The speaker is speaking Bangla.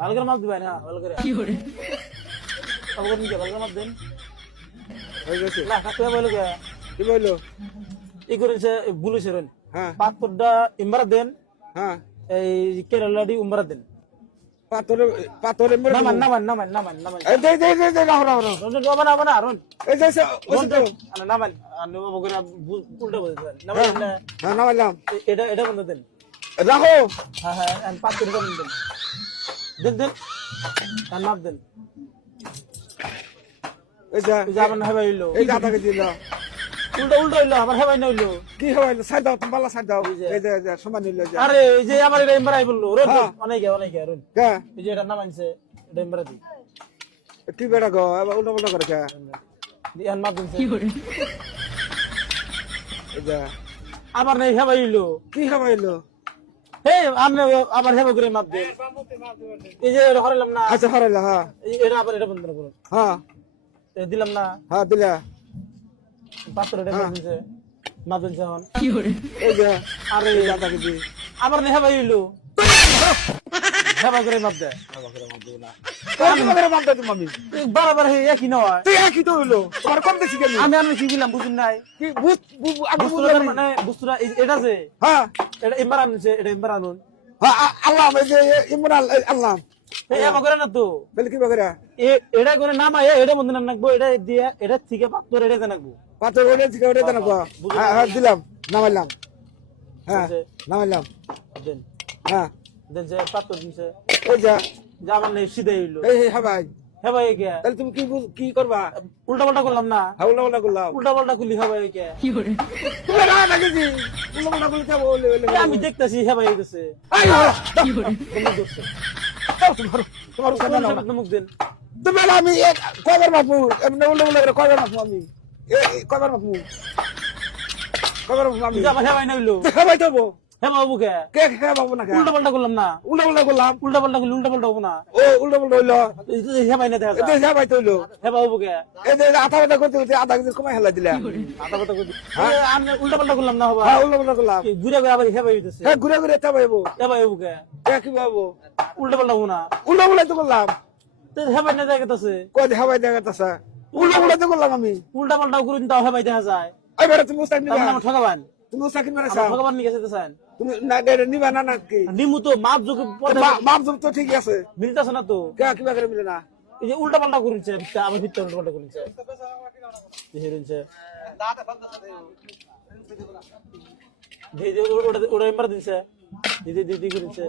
ভালো করে মাপ দিবেন, হ্যাঁ ভালো করে কি করে ভালো করে মাপ দেন। হয়ে গেছে। না কাকু বলো কে কি বললো? ই করেছে বুলেছে রন হ্যাঁ পাথরটা ইমবারা দেন, হ্যাঁ এই কেরালাডি উমবারা দেন। পাথরে পাথরে মেরে দেবো। নামান নামান নামান নামান নামান এই দে দে দে দে রাহো রাহো রাহো। রন রন নামান রন এই যে ওই তো। নামান আনো বগরা উল্টা বলতে নামান না হ্যাঁ নামাইলাম। এটা এটা বন্ধ দেন। রাখো। হ্যাঁ হ্যাঁ এন্ড পাথর দেন দেন দেন দেন আর মাপ দেন। এই যে এই যে আমার হেবাই হইলো এই যে আধা কেজি না। উল্টা উল্টা হইলো আমার হেবাই না হইলো। কি হইলো? সাইড দাও, তুমি বালা সাইড দাও। এই যে সমান নিল যে। আরে এই যে আমার এটা এমবারাই বললো রন হ্যাঁ। অনেকে রন কে এই যে এটা নামাইছে এটা এমবারা দি কি বেড়া গো উল্টা উল্টা করে কে? এন্ড মাপ দেন। এই যে আমার নাই হেবাই হইলো। কি হইলো? হে আপনি আবার হেবা করে মাপ দেন। এই যে এটা হরাইলাম না, আচ্ছা হরাইলা। হ্যাঁ এটা আবার এটা বন্ধ করুন। হ্যাঁ দিলাম না হ্যাঁ দিলা। পাথর এটা দিছে মাপ দেন এখন। এই যে আরে এই যে আধা কেজি। আমার নাই হেবাই হইলো হেবা করে মাপ দেয়। কোন করে মানতে তুমি আমি? বারবার হে একই নয়। তুই একই তো হইলো। তোমার কম বেশি কেন? আমি আমি কি দিলাম বুঝুন নাই কি বুঝ আমি বস্তুটা বুঝলাম মানে বস্তুটা এটা আছে হ্যাঁ এটা এমবার আনছে এটা এমবার আনুন হ্যাঁ আল্লাহ এই যে ইমরান আল্লাহ হেবা করে না তো বলে কি বগরা এটা করে নামা এটা বন্ধ নাম নাকবো এটা দিয়ে এটা থেকে পাথর এটা জানাকবো। পাথর ওরে থেকে ওরে দেন গো। হ্যাঁ হ্যাঁ দিলাম নামাইলাম। হ্যাঁ নামাইলাম। দেন হ্যাঁ দেন যে পাথর দিছে এই যে যে আমার নেই সিধে হইলো এই হ্যাঁ ভাই হেবা কে তাহলে তুমি কি করবা? উল্টা পাল্টা করলাম না, হাউলা উলা করলাম। উল্টা পাল্টা করলি হেবা কে তুমি না নাকি উলা উলা করলে যাবো বলে বলে আমি দেখতেছি হেবা হইতেছে আইও বন্ধ করছে। তোমার কথা না মুখ দেন তুমি না আমি কয়বার মাপু এমনি উলা উলা করে কয়বার মাপু আমি কয়বার মাপু কয়বার মাপু আমি যে আমার হেবাই না হইলো দেখাবাই দেবো হেবা হবো কে কে কে বাবু না কে উল্টা পাল্টা করলাম না, উলা উলা করলাম। উল্টা পাল্টা করলি উল্টা পাল্টা হবো না। ও উল্টা উল্টা হইলো হেবাই না দেখা এতে যায় যাবাই তো হইলো হেবা হবো কে এই যে আধা আধা করতে করতে আধা কেজি কমাই হেলা দিলা। আধা কথা কই আমি উল্টা পাল্টা করলাম না হবা হ্যাঁ উল্টা উল্টা করলাম। ঘুরে ঘুরে আবার হেবা হইতেছে হ্যাঁ ঘুরে ঘুরে এটা পাইবো হেবা হবো কে কি পাবো? উল্টা পাল্টা হবো না উল্টা উল্টা তো করলাম। তো হেবাই না দেখা গেছে কই হাবাই দেখা তাসা উল্টা উল্টা তো করলাম আমি। উল্টা পাল্টা করুন তাও হেবাই দেখা যায়। এই বেটা তুমি মুস্তাক তার নিবা? নাম ঠকাবান তুমি মুস্তাক নিবা না? আমার ঠকাবান নিয়ে গেছে চান তুমি না নিবা না নাকি? নিমু তো মাপ যোগ মাপ তো ঠিক আছে। মিলতেছে না তো কে কিবা করে মিলে না? এই যে উল্টা পাল্টা করুনছে আমার ভিতরে উল্টা পাল্টা করুনছে হেরুনছে ওটা এমবার দিছে দিদি দিদি করুনছে